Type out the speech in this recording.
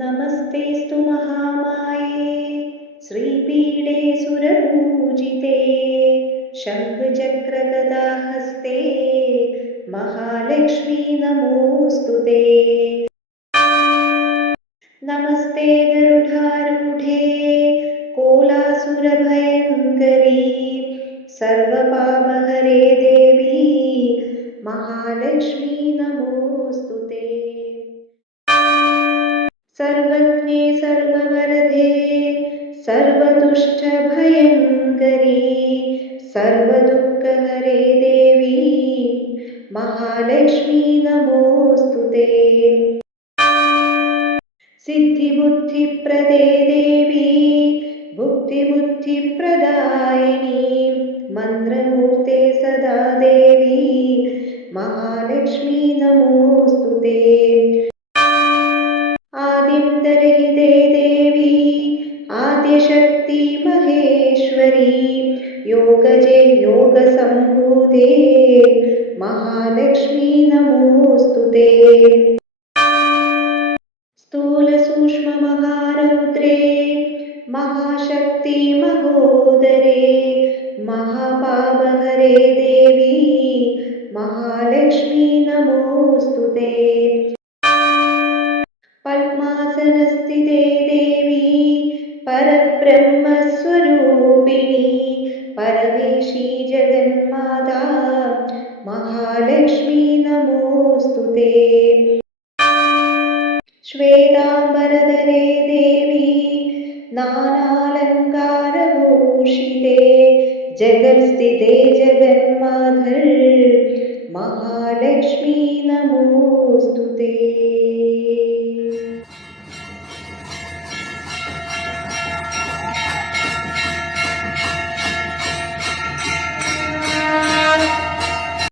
नमस्तेऽस्तु महामाये श्रीपीडे सुरपूजिते शङ्खचक्रगदाहस्ते महालक्ष्मी नमोऽस्तु ते। नमस्ते गरुडारूढे कोलासुरभयङ्करी सर्वपापहरे देवी महालक्ष्मी नमोऽस्तु ते। सर्वज्ञे सर्ववरदे सर्वदुष्टभयङ्करी सर्वदुःखहरे देवी महालक्ष्मी नमोऽस्तु ते। सिद्धिबुद्धिप्रदे देवी भुक्तिबुद्धिप्रदायिनी मन्त्रमूर्ते सदा देवी महालक्ष्मी नमोऽस्तु ते। आदिन्दरहिते देवी आद्यशक्ति महेश्वरी योगजे योगसम्भूते महालक्ष्मी नमोऽस्तु ते। स्थूलसूक्ष्ममहारौद्रे महाशक्ति महोदरे महापापहरे देवी महालक्ष्मी नमोऽस्तु ते। पद्मासनस्थिते देवी परब्रह्मस्वरूपिणी परमेशी जगन्माता महालक्ष्मी नमोऽस्तु ते। श्वेताम्बरधरे देवी नानालङ्कारभूषिते जगत्स्थिते जगन्मातर् महालक्ष्मी नमोऽस्तु ते।